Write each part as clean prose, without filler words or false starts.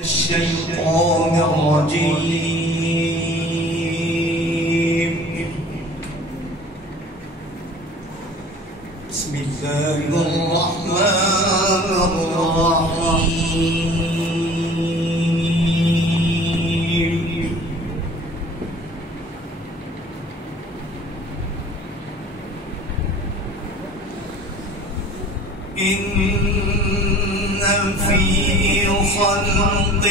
الشيطان الرجيم. بسم الله الرحمن الرحيم. إن في خلق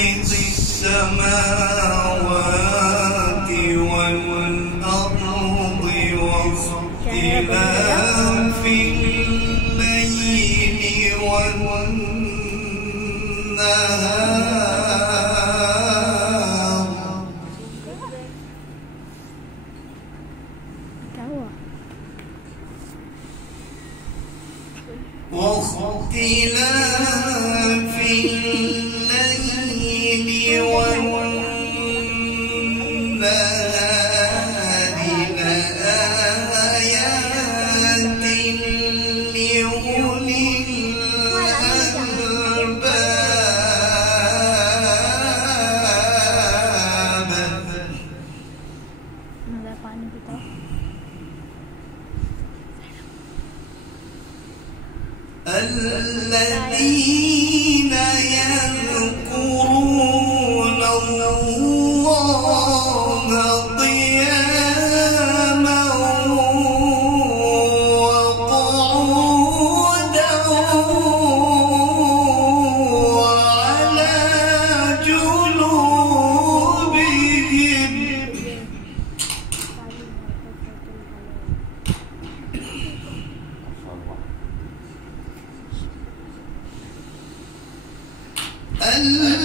السماوات والأرض واختلاف الليل والنهار واختلاف الليل والنهار لآيات لأولي الألباب. الذين يذكرون الله قياما وقعودا وعلى جنوبهم.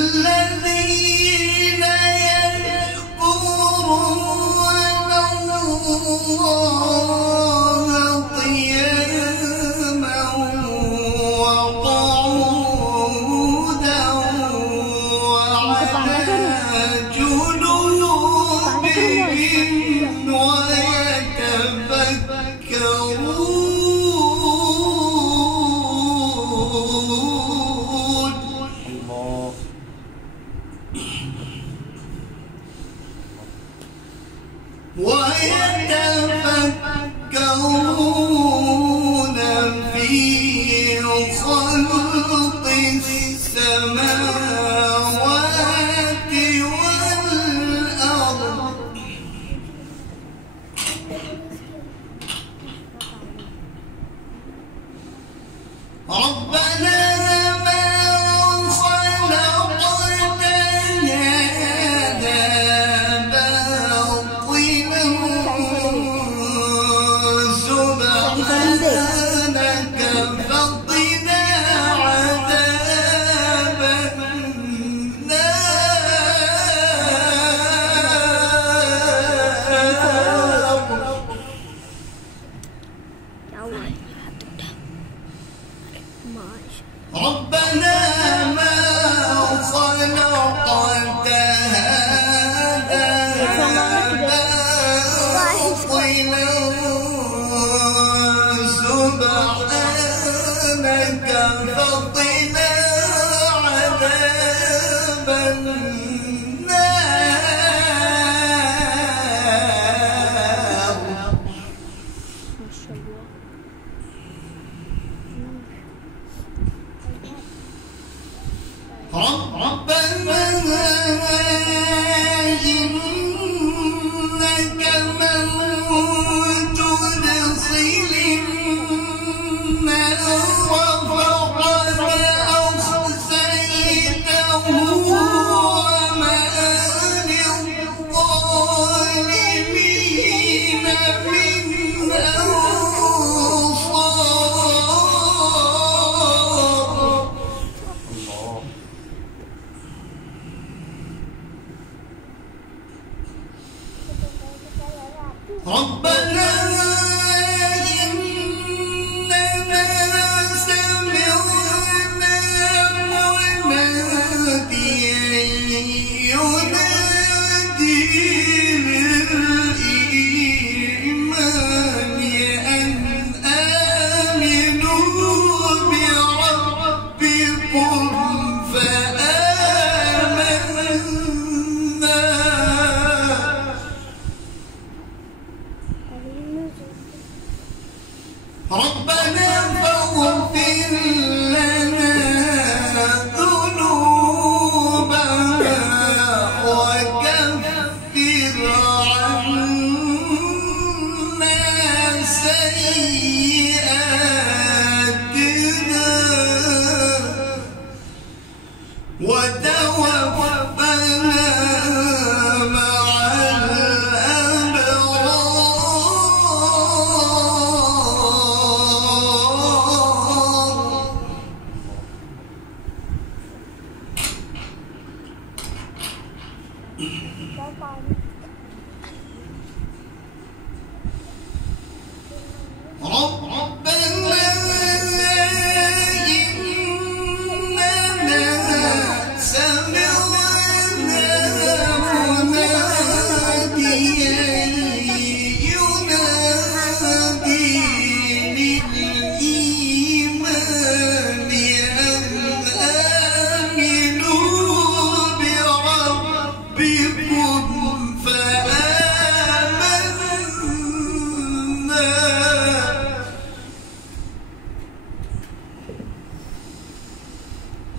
الذين يذكرون الله قياما وقعودا وعلى جنوبهم ويتفكرون. ويتفكرون في خلق السماوات والأرض. ربنا ما خلقت هذا باطلا سبحانك فقنا عذاب ربنا ما خلقت هذا باطلا سبحانك فقنا عذاب النار. ربنا إنك من تدخل النار فقد أخزيته وما للظالمين من أنصار. ربنا إننا سمعنا مناديا ينادي للإيمان أن آمنوا بربكم فآمنا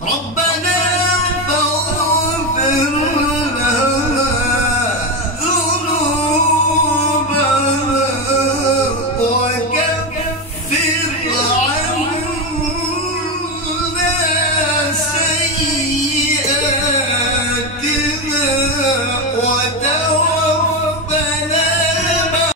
ربنا